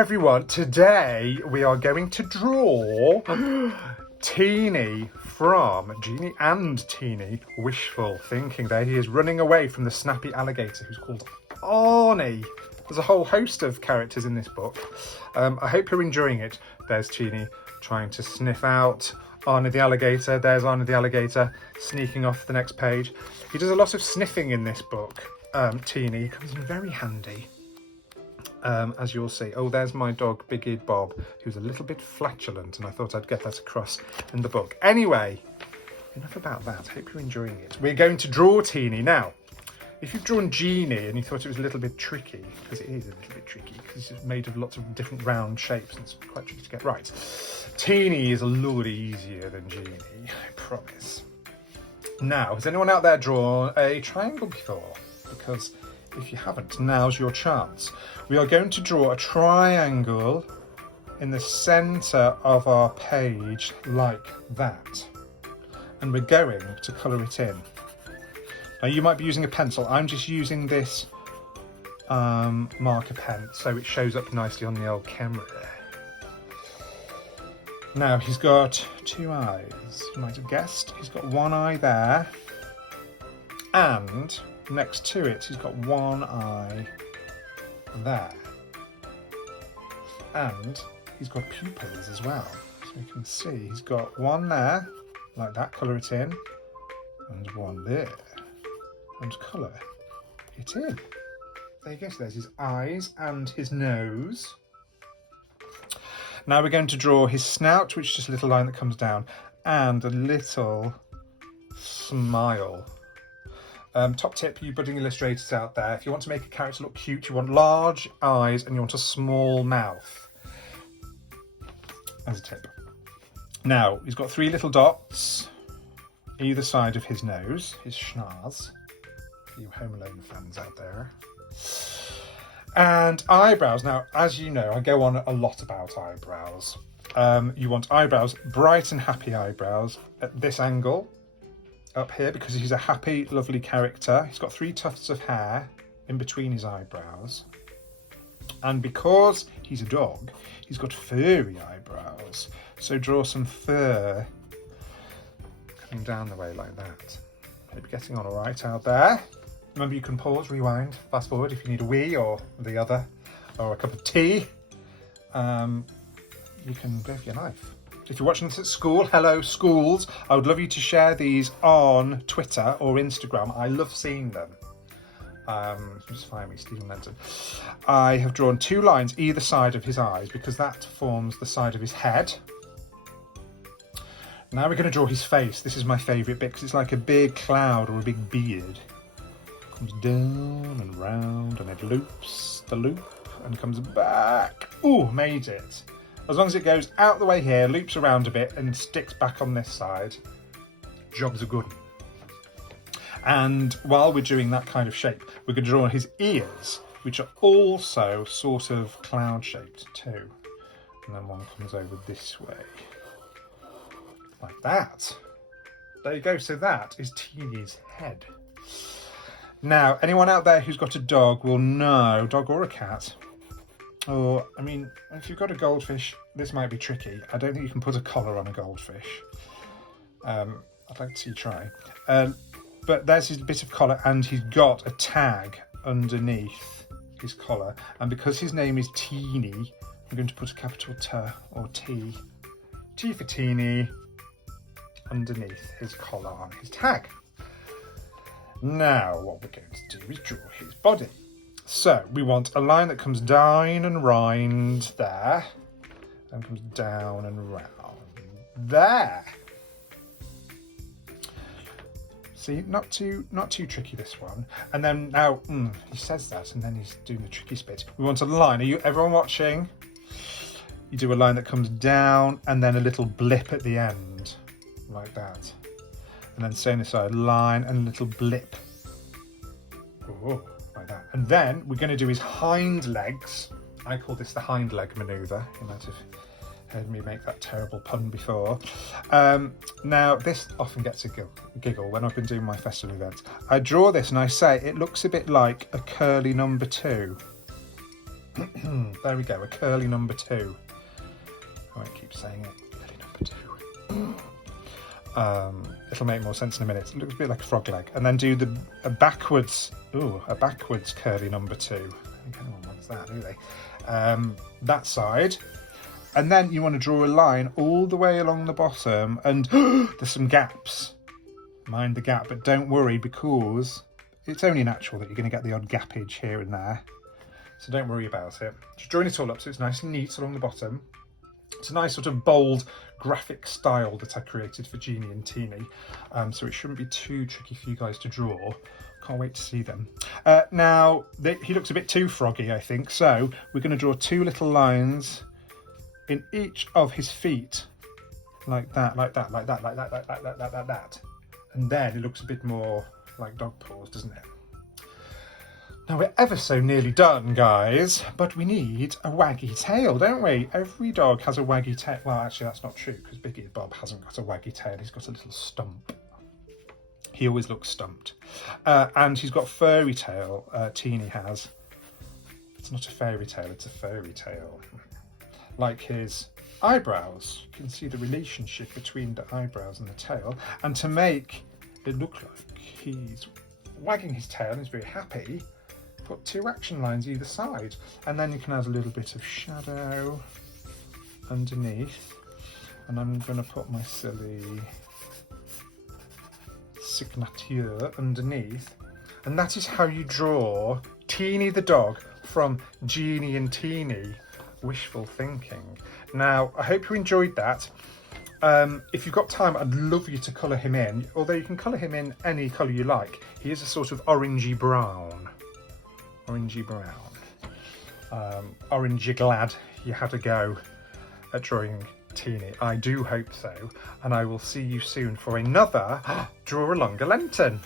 everyone, today we are going to draw Teeny from Genie and Teeny. Wishful thinking there. He is running away from the snappy alligator who's called Arnie. There's a whole host of characters in this book. I hope you're enjoying it. There's Teeny trying to sniff out Arnie the alligator. There's Arnie the alligator sneaking off the next page. He does a lot of sniffing in this book. Teeny comes in very handy. As you'll see. Oh, there's my dog, Big-Eared Bob, who's a little bit flatulent, and I thought I'd get that across in the book. Anyway, enough about that. Hope you're enjoying it. We're going to draw Teeny. Now, if you've drawn Genie and you thought it was a little bit tricky, because it is a little bit tricky, because it's made of lots of different round shapes and it's quite tricky to get right. Teeny is a lot easier than Genie, I promise. Now, has anyone out there drawn a triangle before? Because if you haven't, now's your chance. We are going to draw a triangle in the centre of our page like that. And we're going to colour it in. Now you might be using a pencil. I'm just using this marker pen so it shows up nicely on the old camera. Now he's got two eyes. You might have guessed. He's got one eye there. And next to it, he's got one eye there. And he's got pupils as well. So you can see he's got one there, like that, colour it in, and one there, and colour it in. There you go, so there's his eyes and his nose. Now we're going to draw his snout, which is just a little line that comes down, and a little smile. Top tip, you budding illustrators out there, if you want to make a character look cute, you want large eyes and you want a small mouth. As a tip. Now, he's got three little dots either side of his nose, his schnoz, for you Home Alone fans out there. And eyebrows. Now, as you know, I go on a lot about eyebrows. You want eyebrows, bright and happy eyebrows at this angle. Up here, because he's a happy, lovely character. He's got three tufts of hair in between his eyebrows. And because he's a dog, he's got furry eyebrows. So draw some fur coming down the way like that. Hope you're getting on all right out there. Remember, you can pause, rewind, fast forward if you need a wee or the other, or a cup of tea. You can go for your life. If you're watching this at school, hello schools, I would love you to share these on Twitter or Instagram. I love seeing them. Just find me, Stephen Lenton. I have drawn two lines either side of his eyes because that forms the side of his head. Now we're going to draw his face. This is my favourite bit because it's like a big cloud or a big beard. Comes down and round and it loops the loop and comes back. Ooh, made it. As long as it goes out the way here, loops around a bit and sticks back on this side, jobs are good. And while we're doing that kind of shape, we're going to draw his ears, which are also sort of cloud shaped too. And then one comes over this way, like that. There you go, so that is Teeny's head. Now, anyone out there who's got a dog will know, dog or a cat, or, I mean, if you've got a goldfish, this might be tricky. I don't think you can put a collar on a goldfish. I'd like to see you try. But there's his bit of collar, and he's got a tag underneath his collar. And because his name is Teeny, I'm going to put a capital T or T. T for Teeny, underneath his collar on his tag. Now, what we're going to do is draw his body. So we want a line that comes down and round there, and comes down and round there. See, not too tricky, this one. And then now he says that, and then he's doing the tricky bit. We want a line. Are everyone watching? You do a line that comes down, and then a little blip at the end, like that. And then same side, line and a little blip. Ooh. Like that. And then we're going to do his hind legs. I call this the hind leg manoeuvre. You might have heard me make that terrible pun before. Now, this often gets a giggle when I've been doing my festival events. I draw this and I say it looks a bit like a curly number 2. There we go, a curly number 2. I won't keep saying it. Curly number 2. It'll make more sense in a minute. It looks a bit like a frog leg. And then do a backwards curly number 2. I don't think anyone wants that, do they? That side. And then you want to draw a line all the way along the bottom, and there's some gaps. Mind the gap, but don't worry, because it's only natural that you're going to get the odd gappage here and there. So don't worry about it. Just drawing it all up so it's nice and neat along the bottom. It's a nice sort of bold graphic style that I created for Genie and Teeny. So it shouldn't be too tricky for you guys to draw. Can't wait to see them. Now, he looks a bit too froggy, I think. So we're going to draw 2 little lines in each of his feet. Like that, like that, like that, like that, like that, like that, like that. And then it looks a bit more like dog paws, doesn't it? Now we're ever so nearly done, guys, but we need a waggy tail, don't we? Every dog has a waggy tail. Well, actually, that's not true, because Biggie Bob hasn't got a waggy tail. He's got a little stump. He always looks stumped. And he's got furry tail, Teeny has. It's not a fairy tail, it's a furry tail. Like his eyebrows. You can see the relationship between the eyebrows and the tail. And to make it look like he's wagging his tail and he's very happy, put 2 action lines either side. And then you can add a little bit of shadow underneath. And I'm going to put my silly signature underneath. And that is how you draw Teeny the dog from Genie and Teeny. Wishful thinking. Now, I hope you enjoyed that. If you've got time, I'd love you to colour him in, although you can colour him in any colour you like. He is a sort of orangey brown. Orangey brown. Orangey glad you had a go at drawing Teeny. I do hope so. And I will see you soon for another Draw a Longer Lenton.